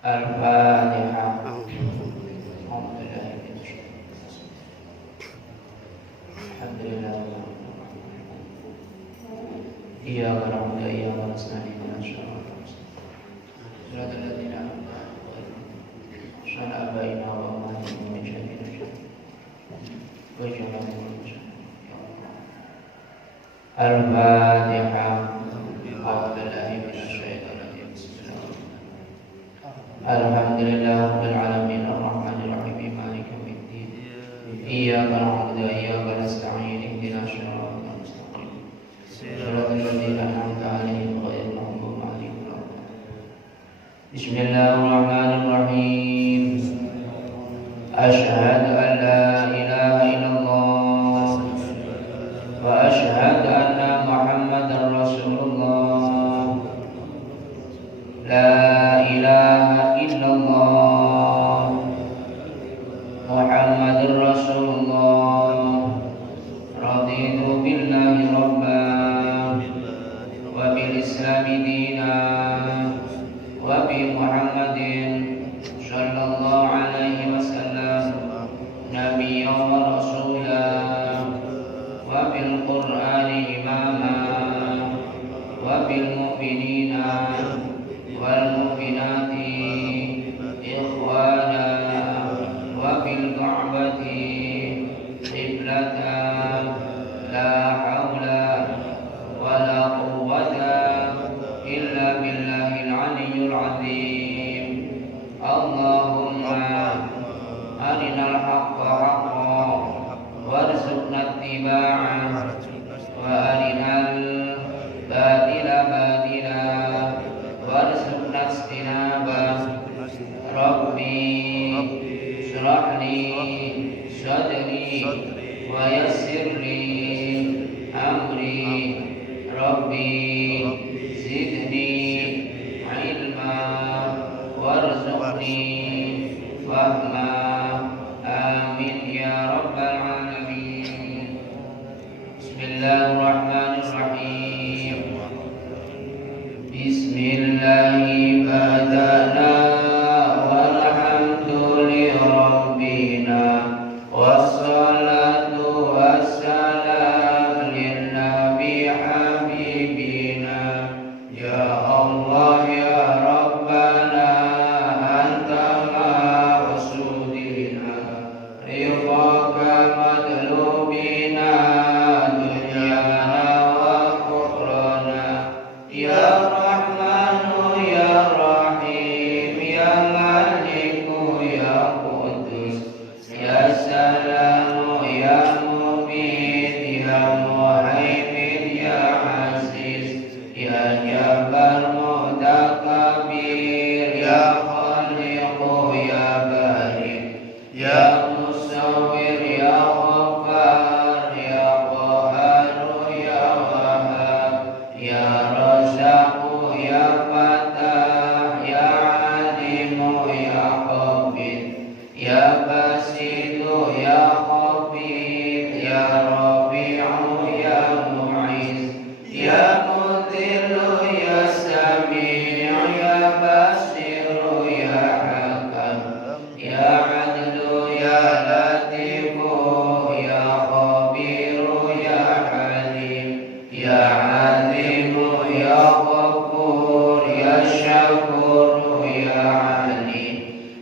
Al-Fatihah. Alhamdulillah. Iyyaka na'budu wa iyyaka nasta'in. Shiratal ladzina an'amta 'alaihim ghairil maghdubi 'alaihim waladdallin. Al-Fatihah. Alhamdulillah rabbil alamin arrahmanir rahim maliki yaumiddin. Iyyaka na'budu wa iyyaka nasta'in ihdinas siratal mustaqim. Shiratal ladzina an'amta 'alaihim ghairil maghdubi 'alaihim waladdallin. Bismillahirrahmanirrahim. Asyhadu an la ilaha illallah wa asyhadu anna Muhammadar Rasulullah. La ilaha illallah Muhammadur Rasulullah. Raditu billahi rabban wa bil islami dinan wa bi Muhammadin sallallahu alaihi wasallam nabiyyan wa rasulan wa bil qur'ani imama wa bil mu'minina wal mu'minati ikhwana wa bil ka'bati qiblatan la haula wa la quwwata illa billahil aliyyil azim. Allahumma arinal haqqa haqqan warzuqna ittiba'ah wa arinal batila batila warzuqna ijtinabah. Rabbi shrah li sadri wa yassir li amri. Rabbi zidni ilma warzuqni fahma. Amin ya rabbal alamin. Bismillahirrahmanirrahim. Bismillahi badana walhamduli rabbina wassalatu wassalam lin nabi habibina. Ya Allah ya Rabbana anta maqsudina ridhaka madlubina dunyana wa ukhrana. Ya Rahmanu ya Rahim ya Maliku ya Qudus ya Salamu ya Mu'min ya Muhaimin ya Aziz ya Jabbar Mutakabir ya Khaliqu ya Bari ya Musawwir ya Ghaffar ya Qaharu ya Wahhab ya Razzaqu ya Fatah ya Alimu ya Qabid ya Basitu ya Khabib ya Rafi'u ya Mu'iz ya Mudhillu ya Sami'u ya Basiru ya Hakam ya Adlu ya Latifu ya Khabiru ya Halim ya Azimu ya Ghafur ya Syakuru ya Ali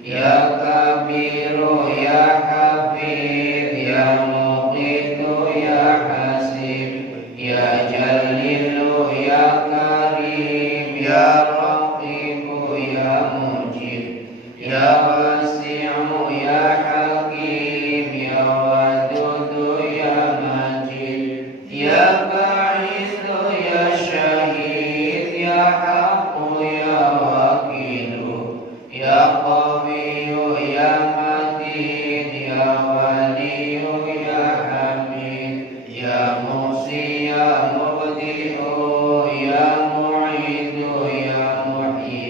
ya Kabiru ya Hafid ya Muqitu ya Hasib ya Jalilu ya Karim ya Raqibu ya Mujib ya Wasi'u ya Hakim ya Wadudu ya Majid ya Ba'ithu ya Syahid ya Haqqu ya Wakilu ya Qawiyu ya Matin ya Waliyu ya Hamid ya Musi ya Mubdi'u ya Mu'idu ya Muhyi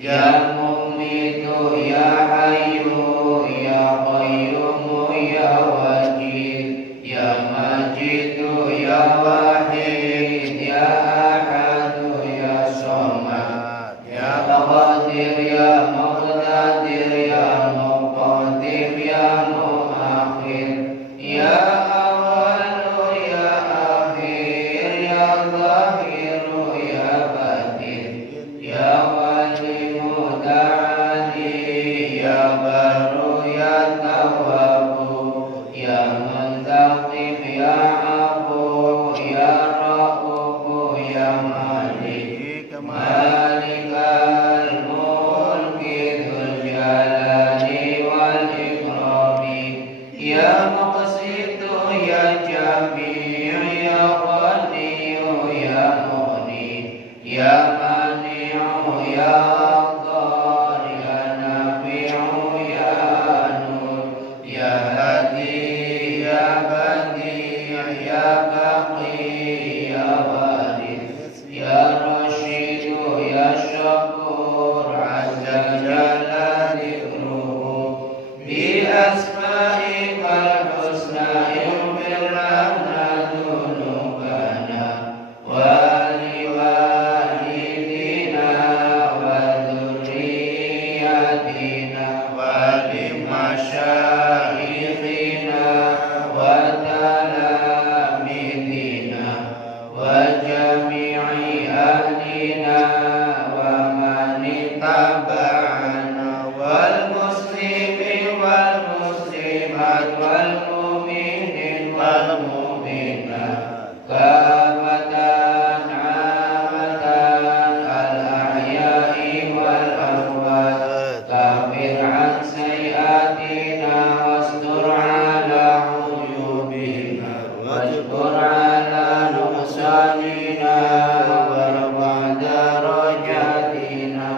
ya Mumitu ya Hayyu ya Qayyumu ya Wajid ya Majidu ya Wahid ya Ahadu ya Somad ya Qadir ya Mawla مقسط يا جميع يا غني يا مغني يا مانع يا ضار يا نافع يا نور يا هادي يا بديع يا بقي يا وارث يا رشيد يا شكور عز جل ذكره بأسمائك الحسنى يغفر لنا ذنوبنا ولوالدينا وذرياتنا ولمشايخنا وتلاميذنا وجميع أهلنا ومن اتبعنا والمسلمين والمسلمات والمؤمنين والمؤمنات كافة عامة الأحياء والأموات كفر عن سيئاتنا واستر على عيوبنا واجبر على نقصاننا وارفع درجاتنا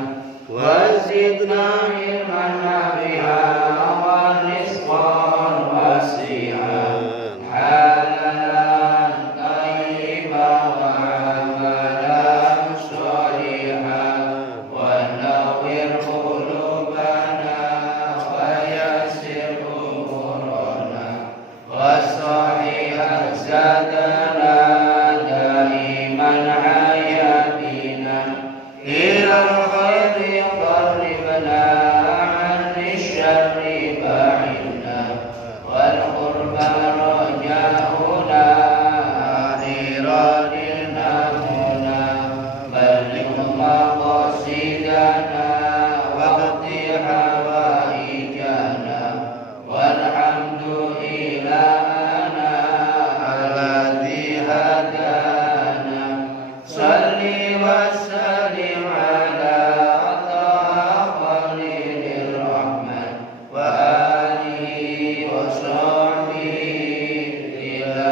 وزدنا علما نافعا ورزقا واسعا حلالا طيبا وعملا صالحا ونور قلوبنا ويسر امورنا وصحح أجسادنا دائما حياتنا إلى الخير قربنا عن الشر باعدنا والقرب رجاؤنا آخرا نلناهنا بلغ مقاصدنا واقض حوائجنا والحمد إلهنا الذي هدانا صل وسلم على طه خليل الرحمن وآله وصحبه إلى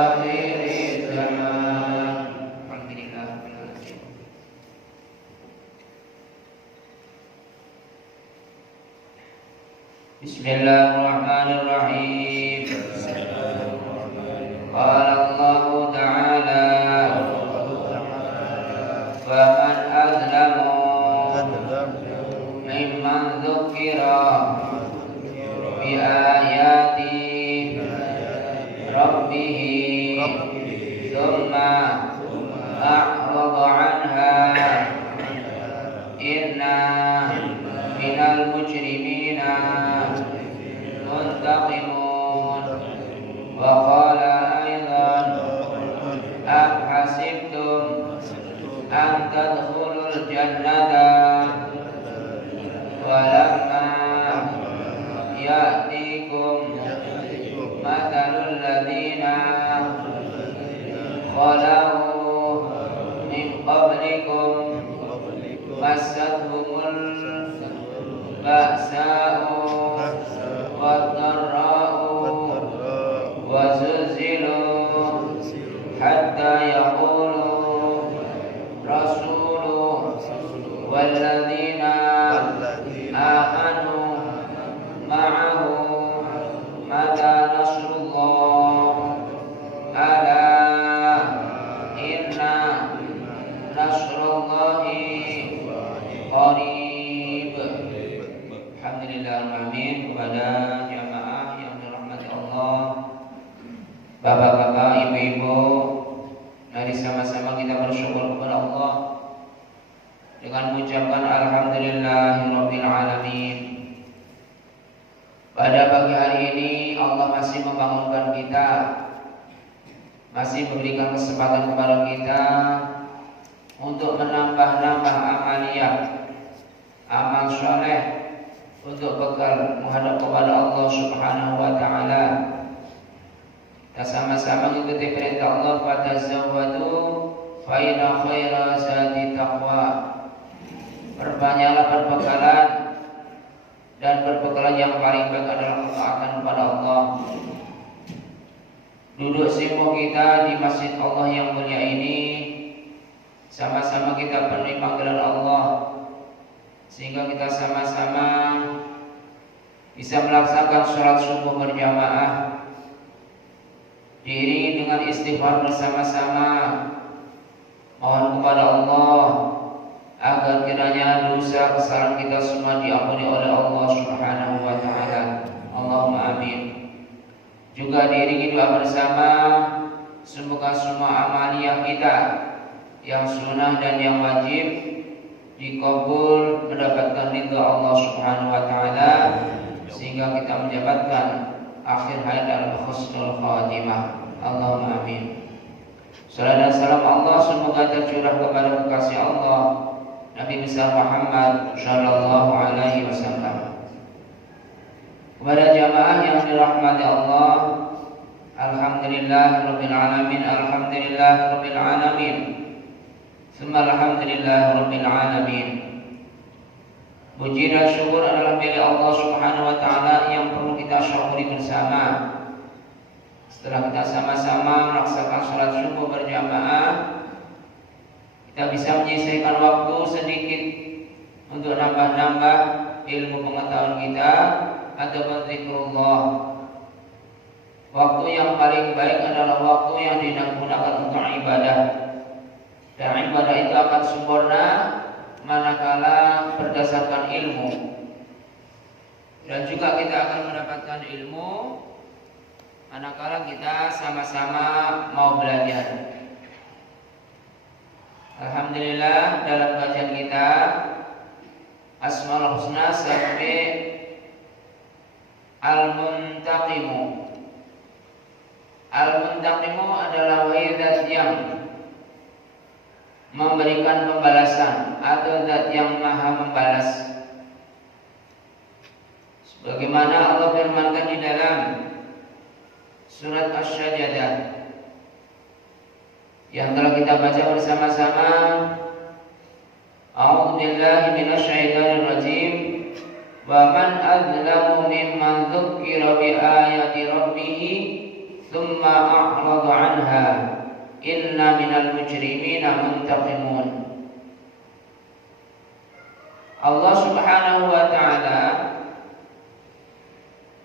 آخر الزمان. الحمد لله رب العالمين. بسم الله الرحمن الرحيم. قال الله تعالى فمن أظلم ممن ذكر بآيات ربه ثم أعرض عنها إنا من المجرمين منتقمون. وقال أيضا أم حسبتم أن تدخلوا الجنة ولما يأتيكم مثل الذين خلوا من قبلكم مستهم البأساء والضراء وزلزلوا حتى يقولوا رسول والذين آمنوا معه متى نصر الله ألا إن نصر الله قريب. Alhamdulillahirrahmanirrahim. Kepada jamaah yang dirahmati Allah, bapak-bapak, ibu-ibu, mari sama-sama kita bersyukur kepada Allah dengan mengucapkan alhamdulillahirabbil alamin. Pada pagi hari ini Allah masih membangunkan kita, masih memberikan kesempatan kepada kita untuk menambah-nambah amaliyah, amal soleh, untuk bekal menghadap kepada Allah Subhanahu wa taala. Kita sama-sama mengikuti perintah Allah, fatazawwadu fa inna khaira zadi taqwa. Perbanyaklah perbekalan, dan perbekalan yang paling baik adalah ketaatan kepada Allah. duduk simpuh kita di masjid Allah yang mulia ini, sama-sama kita penuhi panggilan Allah, sehingga kita sama-sama bisa melaksanakan sholat subuh berjamaah, diiringi dengan istighfar bersama-sama, mohon kepada Allah agar kiranya dosa kesalahan kita semua diampuni oleh Allah Subhanahu wa taala. Allahumma amin. Juga diiringi doa bersama, semoga semua amaliyah kita yang sunnah dan yang wajib dikabul mendapatkan ridha Allah Subhanahu wa taala, sehingga kita mendapatkan akhir hayat dalam husnul khatimah. Allahumma amin. Salam dan salam Allah semoga tercurah kepada kekasih Allah Nabi besar Muhammad sallallahu alaihi wasallam, kepada jamaah yang dirahmati Allah. Alhamdulillahirabbil alamin, alhamdulillahirabbil alamin, tsumma alhamdulillahirabbil alamin. Puji dan syukur adalah milik Allah Subhanahu wa taala yang perlu kita syukuri bersama. Setelah kita sama-sama melaksanakan salat subuh berjamaah, kita bisa menyisihkan waktu sedikit untuk nambah-nambah ilmu pengetahuan kita atau zikrullah. Waktu yang paling baik adalah waktu yang digunakan untuk ibadah, dan ibadah itu akan sempurna manakala berdasarkan ilmu, dan juga kita akan mendapatkan ilmu manakala kita sama-sama mau belajar. Alhamdulillah, dalam kajian kita Asmaul Husna sampai Al-Muntaqimu. Al-Muntaqimu adalah zat yang memberikan pembalasan atau zat yang maha membalas. Sebagaimana Allah firmankan di dalam surat Asy-Sajdah yang telah kita baca bersama-sama. A'udzu billahi minasyaitonir rajim. Wa man adzlamu mimman dzukkira bi ayati rabbih tsumma a'rada 'anha inna minal mujrimina muntaqimun. Allah Subhanahu wa taala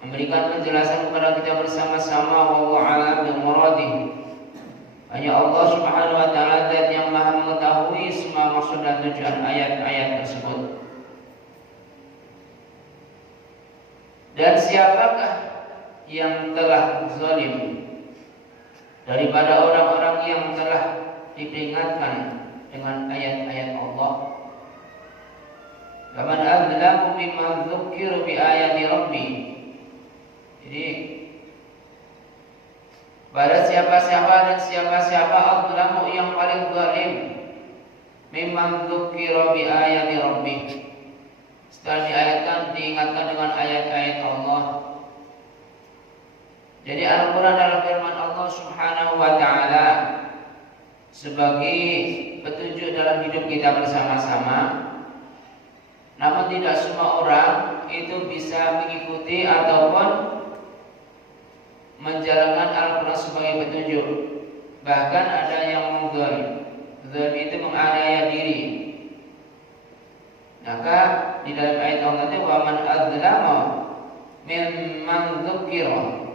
memberikan penjelasan kepada kita bersama-sama, wa a'lam bi muradih. Hanya Allah Subhanahu wa taala zat yang maha mengetahui semua maksud dan tujuan ayat-ayat tersebut. Dan siapakah yang telah zalim daripada orang-orang yang telah diperingatkan dengan ayat-ayat Allah? Faman adzlamu mimman dzukkira bi ayati rabbih. Jadi pada siapa-siapa dan siapa-siapa adzlamu yang paling zalim mimman dzukkira bi ayati rabbih, setelah diingatkan dengan ayat-ayat Allah. Jadi Al-Quran adalah firman Allah Subhanahu wa ta'ala sebagai petunjuk dalam hidup kita bersama-sama. Namun tidak semua orang itu bisa mengikuti ataupun menjalankan Al-Quran sebagai petunjuk. Bahkan ada yang mengzalim. Zalim itu menganiaya diri. Maka di dalam ayat Allah itu wa man adzlama mimman dzukkira.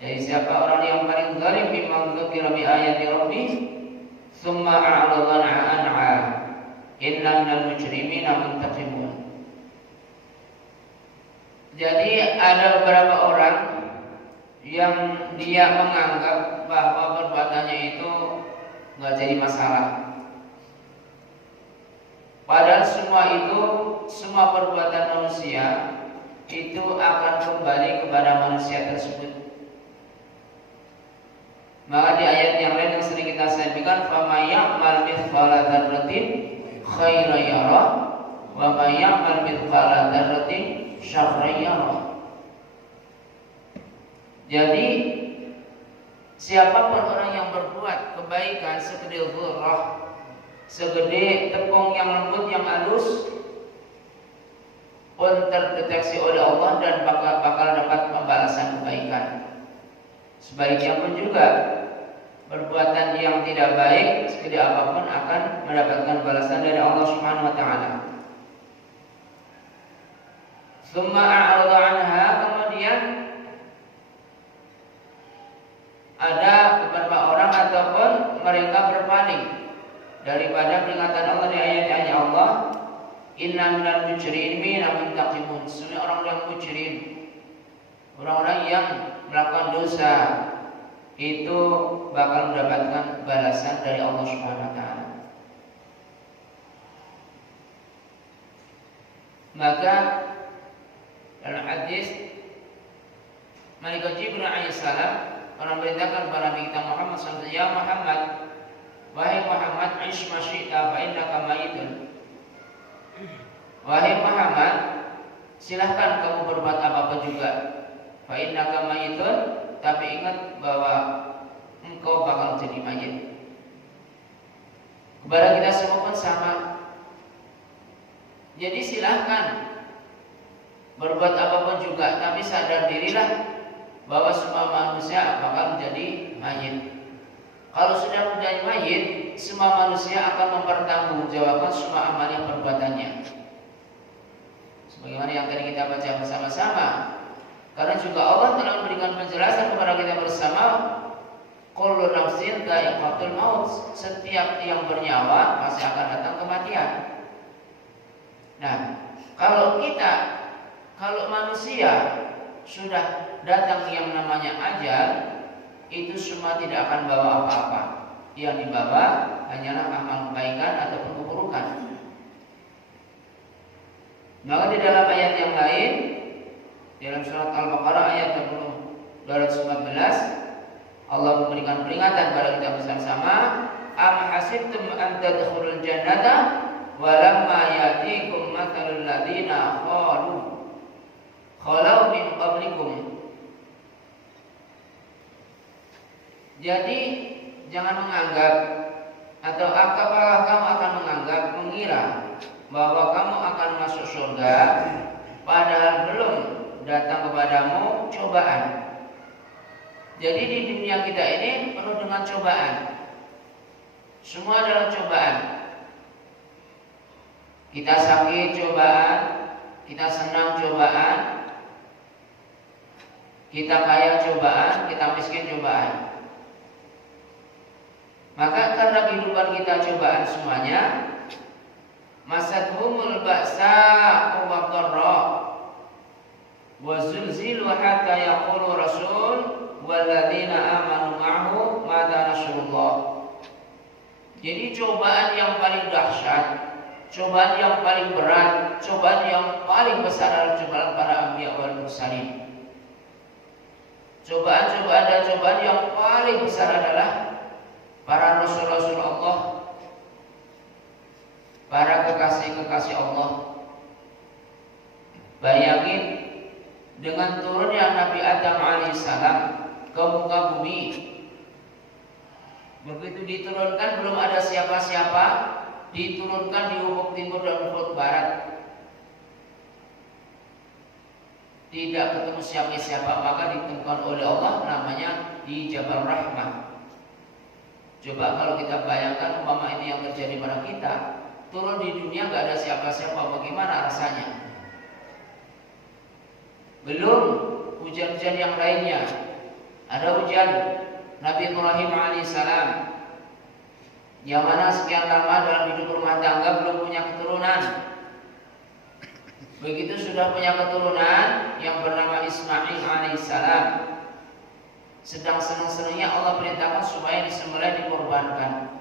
Jadi siapa orang yang paling zalim mimman dzukkira bi ayati rabbih tsumma a'rada 'anha inna minal mujrimina muntaqimun. Jadi ada beberapa orang yang dia menganggap bahwa perbuatannya itu nggak jadi masalah. Padahal semua perbuatan manusia itu akan kembali kepada manusia tersebut. Maka di ayat yang lain yang sering kita sampaikan, "Faman ya'mal mithqala dzarratin khairan yarah, wa man ya'mal mithqala dzarratin syarran yarah." Jadi siapapun orang yang berbuat kebaikan segede dzarrah, segede tepung yang lembut yang halus, pun terdeteksi oleh Allah dan bakal dapat pembalasan kebaikan. Sebaliknya pun juga perbuatan yang tidak baik sekecil apapun akan mendapatkan balasan dari Allah Subhanahu wa taala. Tsumma a'rada 'anha, kemudian ada beberapa orang ataupun mereka berpaling daripada peringatan Allah di ayat-ayat Allah. Inna minal mujrimin muntaqimun. Sesungguhnya orang yang mujrim, orang-orang yang melakukan dosa itu bakal mendapatkan balasan dari Allah Subhanahu wa taala. Maka dalam hadis Malaikat Jibril alaihissalam pernah memberitakan kepada Nabi kita Muhammad SAW, ya Muhammad, wahai Muhammad, ish ma syi'ta fa innaka mayitun. Wahai Muhammad, silahkan kamu berbuat apa-apa juga, fa innaka mayitun, tapi ingat bahwa engkau bakal jadi mayit. Kepada kita semua pun sama. Jadi silahkan berbuat apapun juga, tapi sadar dirilah bahwa semua manusia bakal menjadi mayit. Kalau sudah menjadi mayit, semua manusia akan mempertanggungjawabkan semua amalnya perbuatannya. Sebagaimana yang tadi kita baca bersama-sama. Karena juga Allah telah memberikan penjelasan kepada kita bersama, kullu nafsin dha'iqatul maut. Setiap yang bernyawa pasti akan datang kematian. Nah, kalau manusia sudah datang yang namanya ajal, itu semua tidak akan bawa apa-apa. Yang dibawa hanyalah amal kebaikan ataupun keburukan. Maka di dalam ayat yang lain, dalam surat Al-Baqarah ayat 214, Allah memberikan peringatan kepada kita bersama-sama, am hasibtum an tadkhulul jannata walamma yatikum mathalul ladzina khalau min qablikum. Jadi jangan menganggap, atau apakah kamu akan mengira bahwa kamu akan masuk surga padahal belum datang kepadamu cobaan. Jadi di dunia kita ini penuh dengan cobaan. Semua adalah cobaan. Kita sakit cobaan, kita senang cobaan, kita kaya cobaan, kita miskin cobaan. Maka karena kehidupan kita cobaan semuanya, masadhumul ba'sa wa dharra wa zulzilu hatta yaqulu rasul walladzina amanu ma'ahu mata nasrullah. Jadi cobaan yang paling dahsyat, cobaan yang paling berat, cobaan yang paling besar adalah cobaan para anbiya wal mursalin. Cobaan-cobaan dan cobaan yang paling besar adalah para rasul-rasul Allah, para kekasih-kekasih Allah. Bayangin dengan turunnya Nabi Adam alaihissalam ke muka bumi. Begitu diturunkan belum ada siapa-siapa, diturunkan di ufuk timur dan ufuk barat. Tidak ketemu siapa-siapa, maka ditemukan oleh Allah namanya di Jabal Rahmah. Coba kalau kita bayangkan umpama ini yang terjadi pada kita, turun di dunia gak ada siapa-siapa, bagaimana rasanya? Belum hujan-hujan yang lainnya. Ada hujan Nabi Ibrahim alaihissalam, yang mana sekian lama dalam hidup rumah tangga belum punya keturunan. Begitu sudah punya keturunan yang bernama Ismail alaihissalam, sedang senang-senangnya Allah perintahkan supaya disembelih, dikorbankan.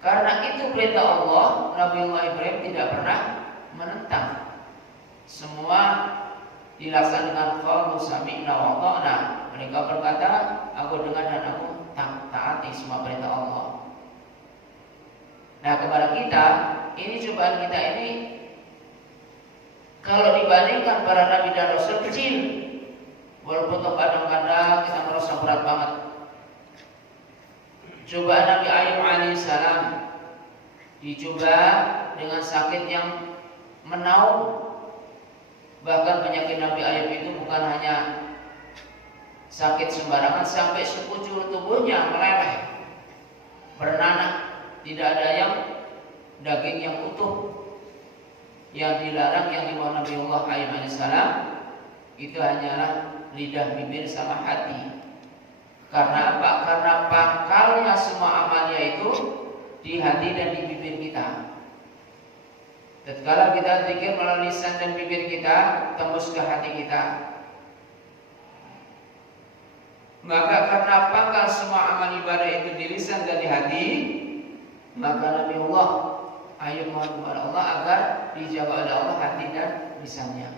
Karena itu perintah Allah, Nabiullah Ibrahim tidak pernah menentang. Semua dilaksanakan dengan qaulu sami'na wa ata'na. Mereka berkata, aku dengar dan aku taati semua perintah Allah. Nah, kepada kita, ini cobaan kita ini kalau dibandingkan para nabi dan rasul kecil. Walaupun kadang-kadang kita merasa berat banget. Cobaan Nabi Ayub alaihissalam dicoba dengan sakit yang menaun. Bahkan penyakit Nabi Ayub itu bukan hanya sakit sembarangan sampai sekujur tubuhnya meleleh, bernanah, tidak ada yang daging yang utuh. Yang dilarang yang dibawa Nabi Allah alaihissalam itu hanyalah lidah, bibir, sama hati. Karena apa? Karena pangkalnya semua amalnya itu di hati dan di bibir kita. Tatkala kita zikir melalui lisan dan bibir kita tembus ke hati kita, maka karena pangkal semua amal ibadah itu di lisan dan di hati, maka Nabi Allah ayo mohon kepada Allah agar dijaga oleh Allah hati dan lisannya.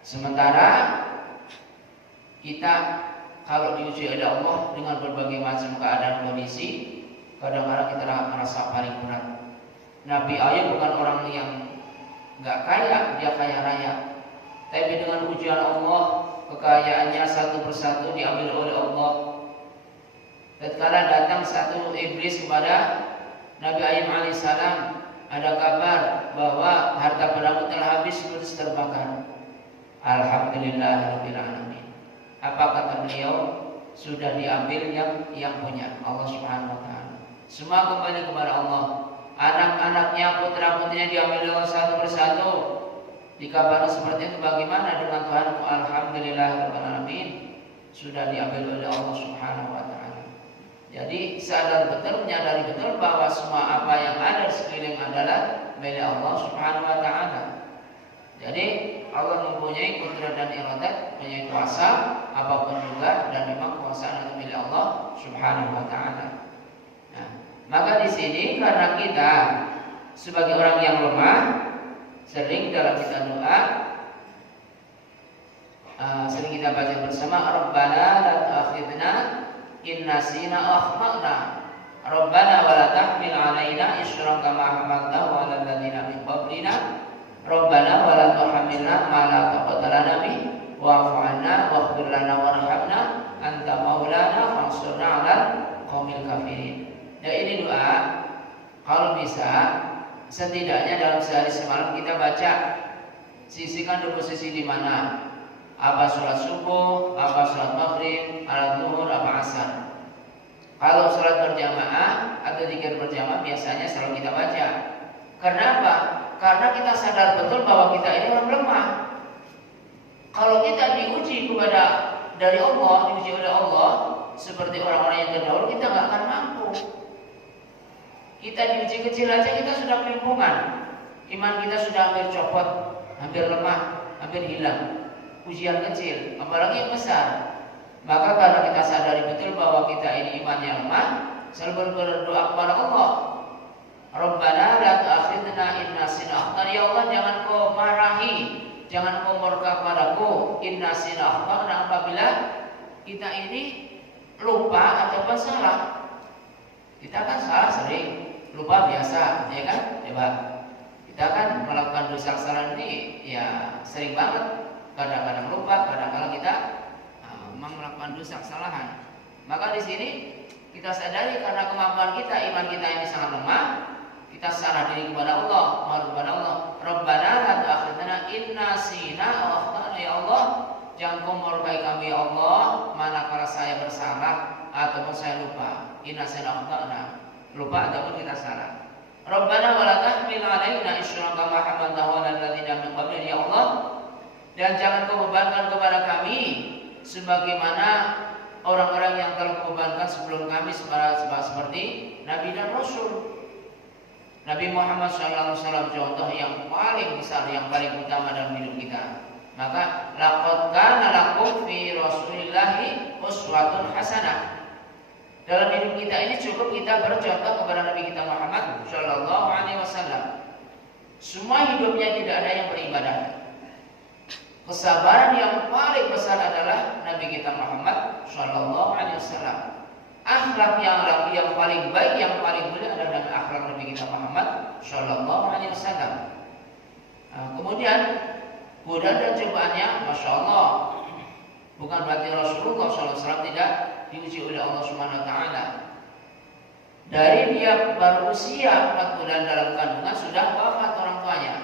Sementara kita kalau diuji oleh Allah dengan berbagai macam keadaan kondisi, kadang-kadang kita merasa paling berat. Nabi Ayub bukan orang yang nggak kaya, dia kaya raya. Tapi dengan ujian Allah, kekayaannya satu persatu diambil oleh Allah. Tatkala datang satu iblis kepada Nabi Ayub alaihissalam, ada kabar bahwa harta benamu telah habis, ludes terbakar. Alhamdulillahirabbil alamin. Apa kata beliau? Sudah diambil yang punya Allah Subhanahu wa taala. Semua kembali kepada Allah. Anak-anaknya, putra-putrinya diambil Allah satu persatu. Dikabarkan seperti itu, bagaimana dengan Tuhanmu? Alhamdulillahirabbil alamin. Sudah diambil oleh Allah Subhanahu wa taala. Jadi sadar betul, menyadari betul bahwa semua apa yang ada di sekeliling adalah milik Allah Subhanahu wa taala. Jadi Allah mempunyai kudrat dan iradat, mempunyai kuasa apapun juga, dan memang kuasa itu milik Allah Subhanahu wa taala. Nah, maka di sini karena kita sebagai orang yang lemah, sering dalam kita doa, sering kita baca bersama, Rabbana la tu'akhidna in nasina aw akhtana, Rabbana wa la tahmil 'alaina isran kama hamaltahu 'alal ladzina min qablina, Rabbana wa la tuhammilna ma la taqata lana bih wa'fu 'anna waghfir lana warhamna anta maulana fansurna 'alal qaumil kafirin. Ya, ini doa kalau bisa setidaknya dalam sehari semalam kita baca. Sisihkan dulu posisi di mana? Apa sholat subuh, apa sholat maghrib, ala zuhur, apa asar. Kalau sholat berjamaah atau zikir berjamaah biasanya selalu kita baca. Karena apa? Karena kita sadar betul bahwa kita ini orang lemah. Kalau kita diuji kepada dari Allah, diuji oleh Allah seperti orang-orang yang terdahulu, kita nggak akan mampu. Kita diuji kecil aja kita sudah kelimpungan, iman kita sudah hampir copot, hampir lemah, hampir hilang. Ujian kecil, apalagi yang besar. Maka karena kita sadari betul bahwa kita ini imannya lemah, selalu berdoa kepada Allah, Rabbana la tu'akhidna in nasina akhtana. Ya Allah, jangan kau marahi, jangan kau murka padaku in nasina akhtana, apabila kita ini lupa ataupun salah. Kita kan salah sering, lupa biasa, ya kan? Coba kita kan melakukan dosa kesalahan ini ya sering banget. Kadang-kadang lupa, kadang-kadang kita melakukan dosa kesalahan. Maka di sini kita sadari karena kemampuan kita, iman kita ini sangat lemah, kita serah diri kepada Allah, mohon kepada Allah, Rabbana la tu'akhidna in nasina aw akhtana. Ya Allah, jangan kau murkai kami ya Allah manakala saya bersalah ataupun saya lupa. In nasina akhtana, lupa ataupun kita salah. Rabbana wa la tahmil 'alaina isran kama hamaltahu 'alal ladzina min qablina. Ya Allah, dan jangan kau bebankan kepada kami sebagaimana orang-orang yang telah kau bebankan sebelum kami, seperti Nabi dan Rasul. Nabi Muhammad SAW contoh yang paling besar, yang paling utama dalam hidup kita. Maka laqad kana lakum fi Rasulillahi uswatun hasanah. Dalam hidup kita ini cukup kita bercontoh kepada Nabi kita Muhammad SAW. Semua hidupnya tidak ada yang beribadah. Kesabaran yang paling besar adalah Nabi kita Muhammad SAW. Akhlak yang paling baik, yang paling mulia adalah dengan akhlak Nabi kita Muhammad SAW. Kemudian godaan dan cobaannya, masya Allah, bukan berarti Rasulullah SAW tidak diuji oleh Allah Subhanahu Wa Taala. Dari dia berusia 4 bulan dalam kandungan sudah wafat orang tuanya,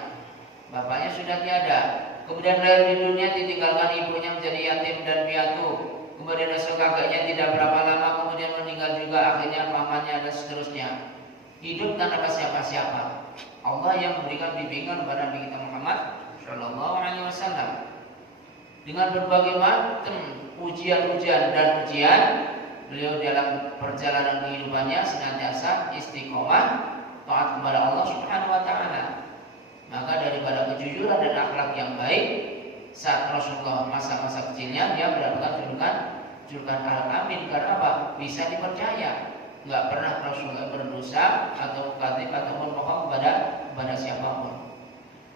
bapaknya sudah tiada. kemudian lahir di dunia ditinggalkan ibunya menjadi yatim dan piatu, kemudian esok kakeknya tidak berapa lama kemudian meninggal juga, akhirnya pamannya dan seterusnya. Hidup tanpa siapa-siapa. Allah yang memberikan bimbingan kepada Nabi kita Muhammad Shallallahu Alaihi Wasallam dengan berbagai macam ujian-ujian dan ujian. Beliau dalam perjalanan kehidupannya senantiasa istiqomah taat kepada Allah Subhanahu Wa Taala. Maka daripada kejujuran dan akhlak yang baik, saat Rasulullah masa-masa kecilnya dia mendapatkan julukan Al-Amin. Karena apa? Bisa dipercaya. Nggak pernah Rasulullah berdosa atau kadzib ataupun bohong kepada siapapun.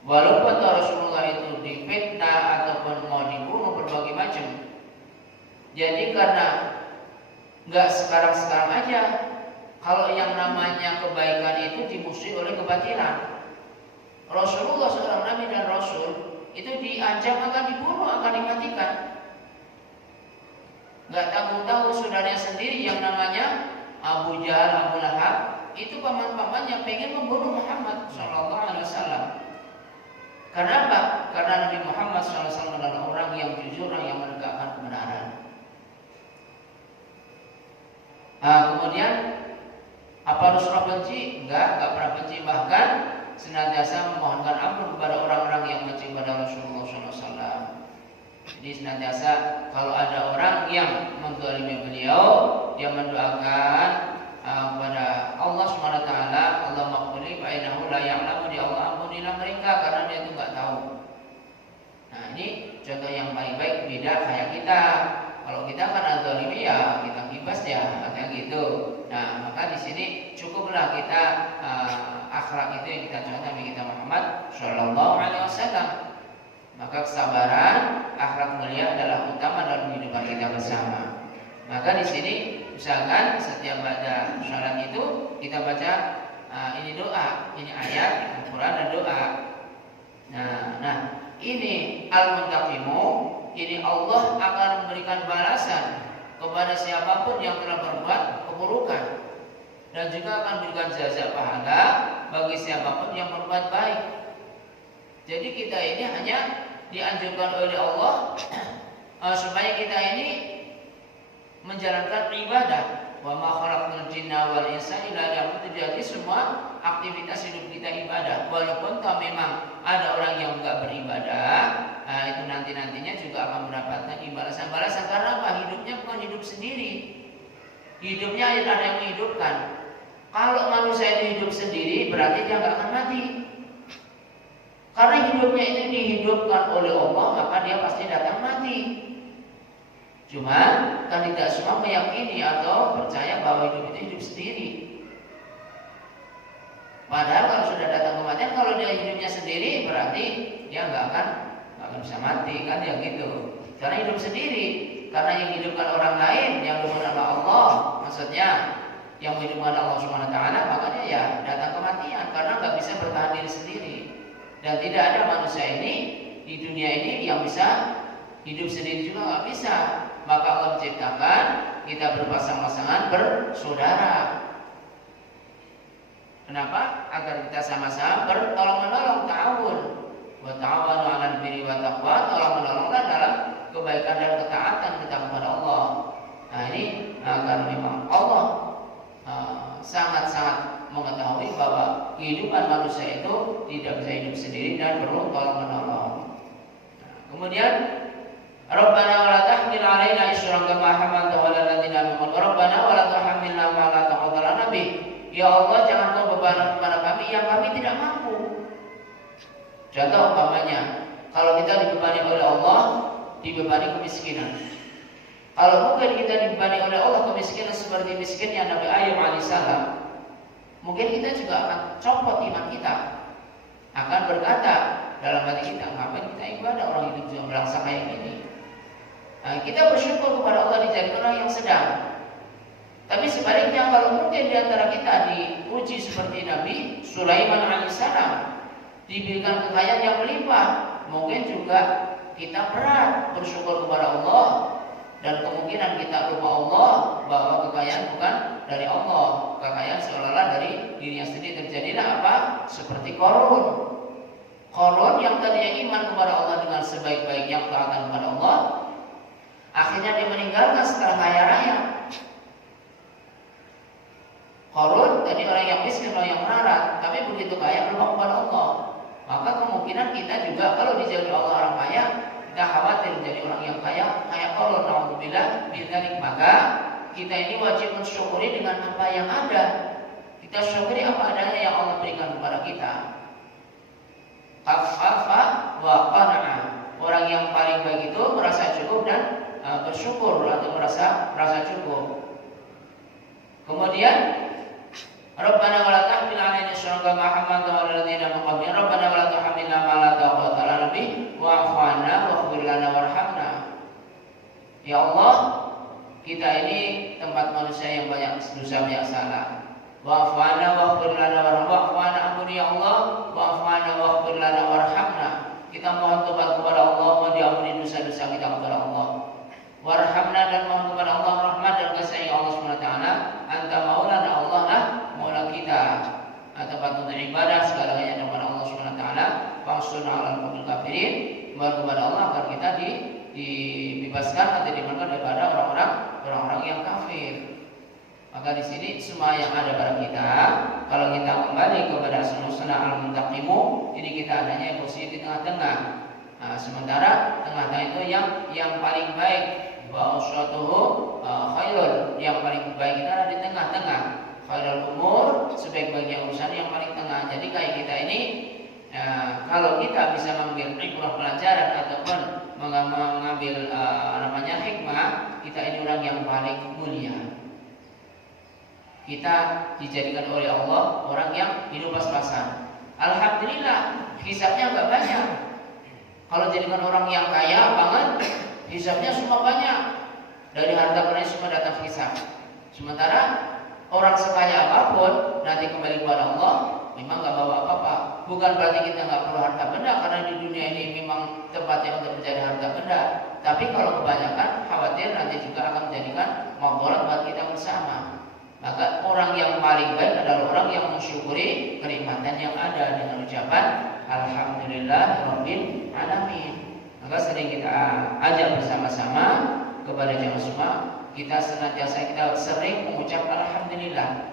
Walaupun Rasulullah itu difitnah ataupun mau dibunuh berbagai macam. Jadi karena nggak sekarang aja, kalau yang namanya kebaikan itu dimusuhi oleh kebatilan. Rasulullah seorang Nabi dan Rasul itu diancam akan dibunuh, akan dimatikan. Nggak tanggung-tanggung saudaranya sendiri yang namanya Abu Jahal, Abu Lahab, itu paman-paman yang pengen membunuh Muhammad Sallallahu Alaihi Wasallam. Karena apa? Karena Nabi Muhammad Sallallahu Alaihi Wasallam adalah orang yang jujur, orang yang menegakkan kebenaran. Kemudian apa Rasulullah benci? Enggak pernah benci, bahkan senantiasa memohonkan ampun kepada orang-orang yang benci kepada Rasulullah SAW. Jadi senantiasa kalau ada orang yang menzalimi beliau, dia mendoakan kepada Allah SWT, Allah maghfirli fa innahu la ya'lamu, dia Allah ampunilah mereka karena dia itu enggak tahu. Nah, ini contoh yang paling baik, beda kayak kita. Kalau kita kan zalimi ya kita kibas ya, katanya gitu. Nah, maka di sini cukuplah kita akhlak itu yang kita contoh Nabi kita Muhammad Shallallahu Alaihi Wasallam. Maka kesabaran, akhlak mulia adalah utama dalam kehidupan kita bersama. Maka di sini misalkan setiap baca syarat itu kita baca ini doa, ini ayat Al-Quran dan doa. Nah ini al-muntaqimu, ini Allah akan memberikan balasan kepada siapapun yang telah berbuat keburukan, dan juga akan memberikan jaza pahala bagi siapapun yang berbuat baik. Jadi kita ini hanya dianjurkan oleh Allah supaya kita ini menjalankan ibadah. Wa ma khalaqnal jinna wal insa illa liya'budun. Jadi semua aktivitas hidup kita ibadah. Walaupun kalau memang ada orang yang enggak beribadah, itu nantinya juga akan mendapatkan balasan. Karena apa? Hidupnya bukan hidup sendiri. Hidupnya ada yang menghidupkan. Kalau manusia itu hidup sendiri, berarti dia enggak akan mati. Karena hidupnya itu dihidupkan oleh Allah, maka dia pasti datang mati. Cuma kan tidak semua meyakini atau percaya bahwa hidup itu hidup sendiri. Padahal kalau sudah datang kematian, kalau dia hidupnya sendiri, berarti dia nggak akan bisa mati, kan ya gitu. Karena hidup sendiri, karena yang hidupkan orang lain, yang hidupkan Allah, maksudnya yang menghidupkan Allah Subhanahu Wa Taala, makanya ya datang kematian karena nggak bisa bertahan diri sendiri. Dan tidak ada manusia ini di dunia ini yang bisa hidup sendiri juga nggak bisa. Maka Allah menciptakan kita berpasang-pasangan, bersaudara. Kenapa? Agar kita sama-sama bertolong-menolong, ta'awun. Wa ta'awanu 'alal birri wa taqwa, tolong-menolonglah dalam kebaikan dan ketaatan kita kepada Allah. Nah ini karena memang Allah sangat-sangat mengetahui bahwa kehidupan manusia itu tidak bisa hidup sendiri dan perlu tolong-menolong. Kemudian Rabbana wa la tahmil 'alaina isran kama hamaltahu 'alal ladzina min qablina Rabbana wa la tuhammilna ma la taqata lana bih. Ya Allah, jangan kau bebankan kepada kami yang kami tidak mampu. Contoh umpamanya, kalau kita dibebani oleh Allah, dibebani kemiskinan. Kalau mungkin kita dibebani oleh Allah kemiskinan seperti miskinnya Nabi Ayub alaihissalam, mungkin kita juga akan copot iman kita, akan berkata dalam hati kita, ngapain kita ibadah, orang hidup juga melangsa kayak gini. Nah, kita bersyukur kepada Allah dijadikan orang yang sedang. Tapi sebaliknya kalau mungkin di antara kita diuji seperti Nabi Sulaiman alaihissalam, diberikan kekayaan yang melimpah, mungkin juga kita berat bersyukur kepada Allah, dan kemungkinan kita lupa Allah bahwa kekayaan bukan dari Allah, kekayaan seolah-olah dari dirinya sendiri. Terjadilah apa? Seperti Qarun yang tadinya iman kepada Allah dengan sebaik-baiknya ketaatan kepada Allah, akhirnya dia meninggalkan setelah kaya raya. Qarun tadi orang yang miskin, orang yang melarat, tapi begitu kaya berdoa kepada Allah. Maka kemungkinan kita juga kalau dijauhi Allah orang kaya, kita khawatir menjadi orang yang kaya Qarun. Alhamdulillah bidzalik. Maka kita ini wajib mensyukuri dengan apa yang ada. Kita syukuri apa adanya yang Allah berikan kepada kita. Khafafa wa qana'a. Orang yang paling baik itu merasa cukup dan bersyukur atau merasa cukup. Kemudian Rabbana wa la tahmil 'alaina isran kama hamaltahu 'alal ladzina min qablina Rabbana wa la tuhammilna ma la taqata lana bihi wa'fu 'anna waghfir lana warhamna. Ya Allah, kita ini tempat manusia yang banyak dosa, banyak salah. Wa'fu 'anna waghfir lana warhamna. Ampuni ya Allah, wa'fu 'anna waghfir lana warhamna. Kita mohon tobat kepada Allah, mohon diampuni dosa-dosa kita kepada Allah. Warhamna, dan mohon kepada Allah rahmat dan kasih Allah SWT. Anta maulana, Allah lah maula kita. Tempat untuk ibadah segalanya kepada Allah SWT. Fangsurna 'alal qawmil kafirin. Mohon kepada Allah agar kita dibebaskan atau dimerdekakan daripada orang-orang yang kafir. Maka di sini semua yang ada pada kita, kalau kita kembali kepada sunnah al-muntaqimu, ini kita adanya posisi di tengah-tengah. Sementara tengah-tengah itu yang paling baik. Wa usratuhu khairul, yang paling baik itu ada di tengah-tengah. Khairul umur, sebaik-baiknya urusan yang paling tengah. Jadi kayak kita ini, kalau kita bisa mengambil ibrah pelajaran ataupun mengambil hikmah, kita ini orang yang paling mulia. Kita dijadikan oleh Allah orang yang hidup pas-pasan. Alhamdulillah, hisabnya enggak banyak. Kalau jadikan orang yang kaya banget, hisabnya semua banyak. Dari harta benda semua datang hisab. Sementara orang sekaya apapun nanti kembali kepada Allah memang enggak bawa apa-apa. Bukan berarti kita enggak perlu harta benda, karena di dunia ini memang tempatnya untuk mencari harta benda. Tapi kalau kebanyakan, khawatir nanti juga akan menjadikan mudarat buat kita bersama. Maka orang yang paling baik adalah orang yang mensyukuri kenikmatan yang ada dengan ucapan Alhamdulillahirabbil alamin. Maka sering kita ajak bersama-sama kepada jamaah semua, kita sering mengucap Alhamdulillah.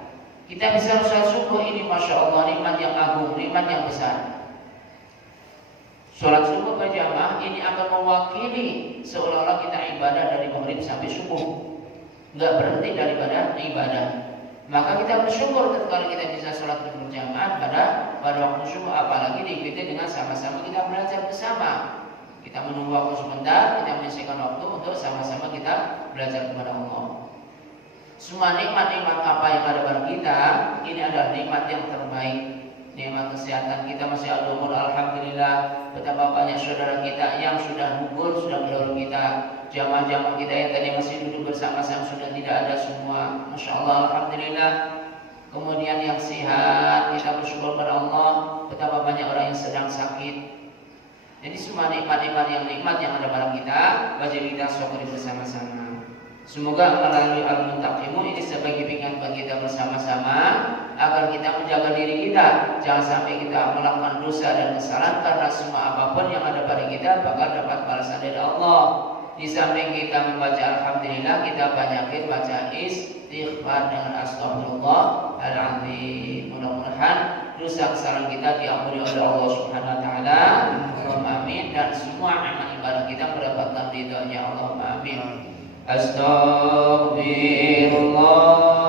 Kita bisa sholat subuh ini, masya Allah, nikmat yang agung, nikmat yang besar. Sholat subuh berjamaah ini akan mewakili seolah-olah kita ibadah dari maghrib sampai subuh, nggak berhenti daripada ibadah. Maka kita bersyukur ketika kita bisa sholat berjamaah pada waktu subuh, apalagi diikuti dengan sama-sama kita belajar bersama. Kita menunggu waktu sebentar, kita menyisihkan waktu untuk sama-sama kita belajar kepada Allah. Semua nikmat-nikmat apa yang ada pada kita, ini adalah nikmat yang terbaik. Nikmat kesehatan kita masih ada umur, alhamdulillah. Betapa banyak saudara kita yang sudah gugur, sudah berlalu kita. Jamaah-jamaah kita yang tadi masih duduk bersama-sama sudah tidak ada semua. Masya Allah, alhamdulillah. Kemudian yang sehat, kita bersyukur kepada Allah. Betapa banyak orang yang sedang sakit. Jadi semua nikmat-nikmat yang ada pada kita, wajib kita syukuri bersama-sama. Semoga melalui al-muntaqimu ini sebagai bimbingan bagi kita bersama-sama, agar kita menjaga diri kita, jangan sampai kita melakukan dosa dan kesalahan, karena semua apapun yang ada pada kita bakal dapat balasan dari Allah. Di samping kita membaca alhamdulillah, kita banyakin baca istighfar dengan astaghfirullahaladzim. Mudah-mudahan dosa kesalahan kita diampuni oleh Allah Subhanahu wa taala. Allahumma amin. Dan semua amal ibadah kita mendapatkan ridhonya Allah. Amin. Astaghfirullah.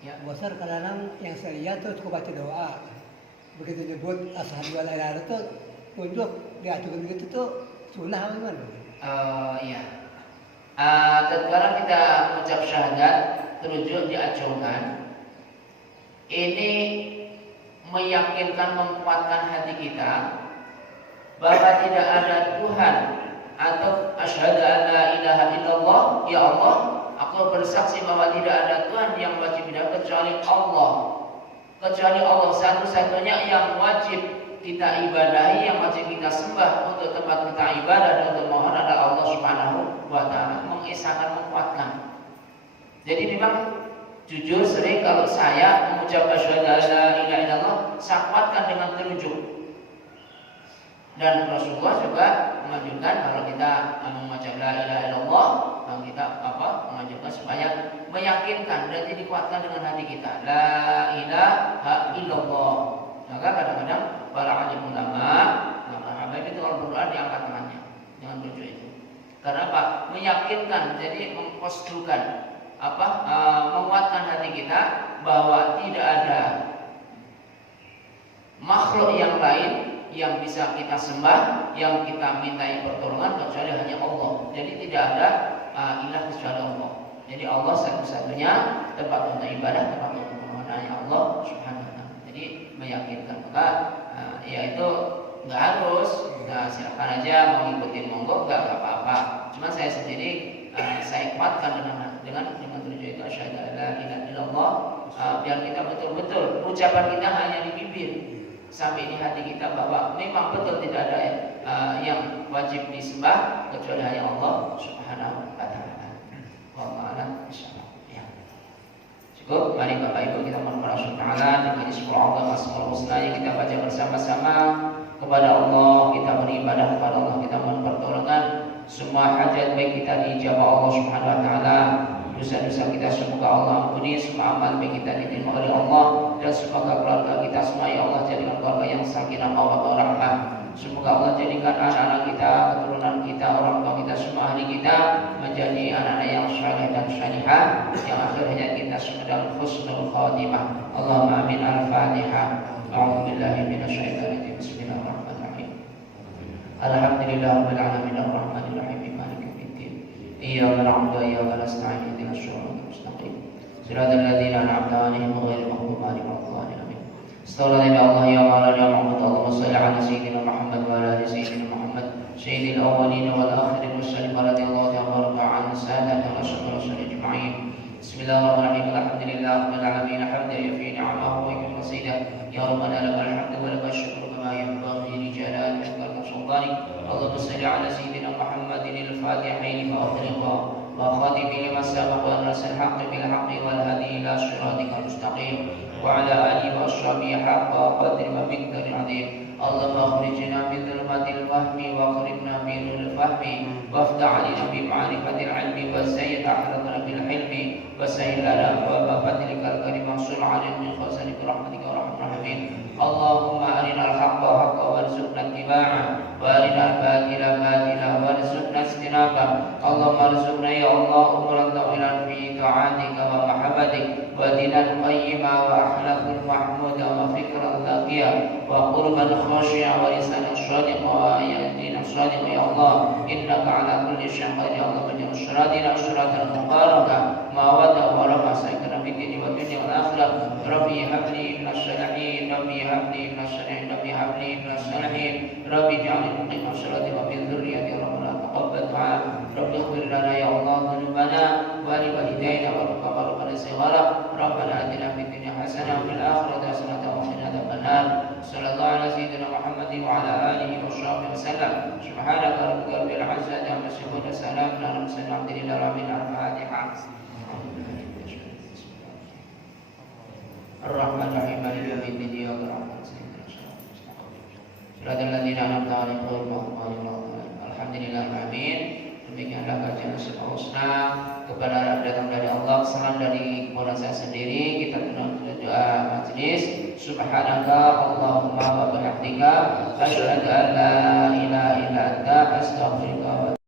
Ya. Bosar kadang yang saya lihat tuh suka baca doa. Begitu nyebut asyhadu an la ilaha illallah tuh tunjuk diaturkan gitu tuh sunnah kan? Iya. Tatkala kita mengucap syahadat terujuk diacungkan, ini meyakinkan, menguatkan hati kita bahwa tidak ada Tuhan, atau asyhadu an la ilaha illallah, ya Allah, aku bersaksi bahwa tidak ada Tuhan yang wajib ibadah kecuali Allah. Kecuali Allah satu-satunya yang wajib kita ibadahi, yang wajib kita sembah. Untuk tempat kita ibadah dan untuk mohon adalah Allah Subhanahu wa taala. Mengisahkan, menguatkan. Jadi memang jujur sering kalau saya mengucap asyhadu an la ilaha illallah, saya kuatkan dengan terujuk. Dan Rasulullah juga mengajukan kalau kita mengucap la ilaha illallah, kita mengajukan supaya meyakinkan, berarti dikuatkan dengan hati kita. La ilaha illallah. Maka kadang-kadang para alim ulama, maka habaib itu kalau berdoa diangkat tangannya dengan terujuk itu. Karena apa? Meyakinkan, jadi mengkosdukan, menguatkan hati kita bahwa tidak ada makhluk yang lain yang bisa kita sembah, yang kita mintai pertolongan kecuali hanya Allah. Jadi tidak ada ilah kecuali Allah. Jadi Allah satu-satunya tempat untuk ibadah, tempat untuk memohon hanya Allah Subhanahu wa taala. Jadi meyakinkan, maka ya itu nggak harus. Silakan aja mengikuti, monggo, nggak apa-apa. Cuma saya sendiri saya kuatkan dengan tujuan itu asyhadu an la ilaha illallah, biar kita betul-betul ucapan kita hanya di bibir, sampai di hati kita bahwa memang betul tidak ada yang wajib disembah kecuali hanya Allah Subhanahu wa taala. Wallahu a'lam bishawab. Ya. Cukup, mari Bapak Ibu kita mohon kepada Allah Taala dengan Bismillah Asmaul Husna yang kita baca bersama-sama kepada Allah, kita beribadah kepada Allah, kita mohon pertolongan. Semua hajat baik kita dijawab Allah Subhanahu wa taala. Dosa-dosa kita semoga Allah ampuni, semua amal baik kita diterima oleh Allah, dan semoga keluarga kita semua ya Allah jadikan keluarga yang sakinah mawaddah warahmah. Semoga Allah jadikan anak-anak kita, keturunan kita, orang tua kita, semua ahli kita menjadi anak-anak yang saleh dan salihah, yang akhirnya kita semua dalam husnul khatimah. Allahumma amin. Al-Fatihah. A'udzubillahi minasyaitonir rajim. Bismillahirrahmanirrahim. Alhamdulillahirabbil alamin arrahmanir rahim maliki yaumiddin. Iyyaka na'budu wa iyyaka nasta'in ihdinas siratal mustaqim siratal ladzina an'amta 'alaihim ghairil maghdubi 'alaihim waladdallin. Sallallahu Allah ya Maulana ya Muhammad, Allahumma shalli ala sayyidina Muhammad wa ala ali sayyidina Muhammad sayyidil awwalin wal akhirin wasallim radhiyallahu ta'ala an sadatil rasul ajma'in. Bismillahirrahmanirrahim. Alhamdulillahirabbil alamin hamdan yafi ni'amahu wa yakfi qasidah. Ya rabbana lakal hamdu wa lakal syukru kama yanbaghi li jalali wajhika sultanik. Allahumma shalli ala sayyidina Muhammadin al-fatihi wa akhiriha wa khatimi lima sabaqa wa nasal haqqi bil haqqi wal hadi ila siratikal mustaqim wa ala alihi wa ashabihi haqqa qadri wa miqdarin 'azim. Allahumma akhrijna min dhulumatil fahmi wa akhribna min nuril fahmi waftah 'alaina bi ma'rifatil 'ilmi wa sayyid akhlaqna bil hilmi wa sayyid lana wa fadlikal karim maghsul 'alaina min khazani rahmatika ya arhamar rahimin. Allahumma arinal haqqa haqqan warzuqna ittiba'ah wa arinal batila batila warzuqna ijtinabah. Allahumma arzuqna ya Allah umuran tawilan fi ta'atika wa mahabbatik wa dinan qayyima wa akhlaqul mahmuda wa fikran taqiyah wa qurban khashi'a wa lisanan shadiqa wa ayatin shadiqa ya Allah innaka ala kulli syai'in qadir. Ya Allah bajal syaratina syaratan mubarakah ma wada wa rahmah sayyidina fi dini wa dunya wal akhirah. Rabbi habli minas salihin, Rabbi habli minas salihin, Rabbi habli minas salihin, Rabbi ja'alni muqimah sholati wa min dzurriyyati rabbana taqabbal du'a. Rabbi ighfir lana ya Allah dzunubana wa li walidayna wa rabbana sayyara. Rabbana atina fid dunya hasanah wa fil akhirati hasanah wa qina adzabannar. Sallallahu ala sayyidina Muhammadin wa ala alihi wa sahbihi wasallam. Subhanaka rabbil izzati amma yasifun wa salamun ala mursalin walhamdulillahi rabbil alamin. Al-Fatihah. Ar-Rahman Rahim Maliki Yaumiddin. Iyyaka na'budu wa iyyaka nasta'in. Shiratal ladzina an'amta 'alaihim ghairil maghdubi 'alaihim waladdallin. Alhamdulillahirabbil alamin. Demikianlah kajian Asmaul Husna, kebenaran datang dari Allah, salam dari kepada saya sendiri. Kita tutup doa majelis. Subhanaka Allahumma wa bihamdika asyhadu an la ilaha illa anta astaghfiruka wa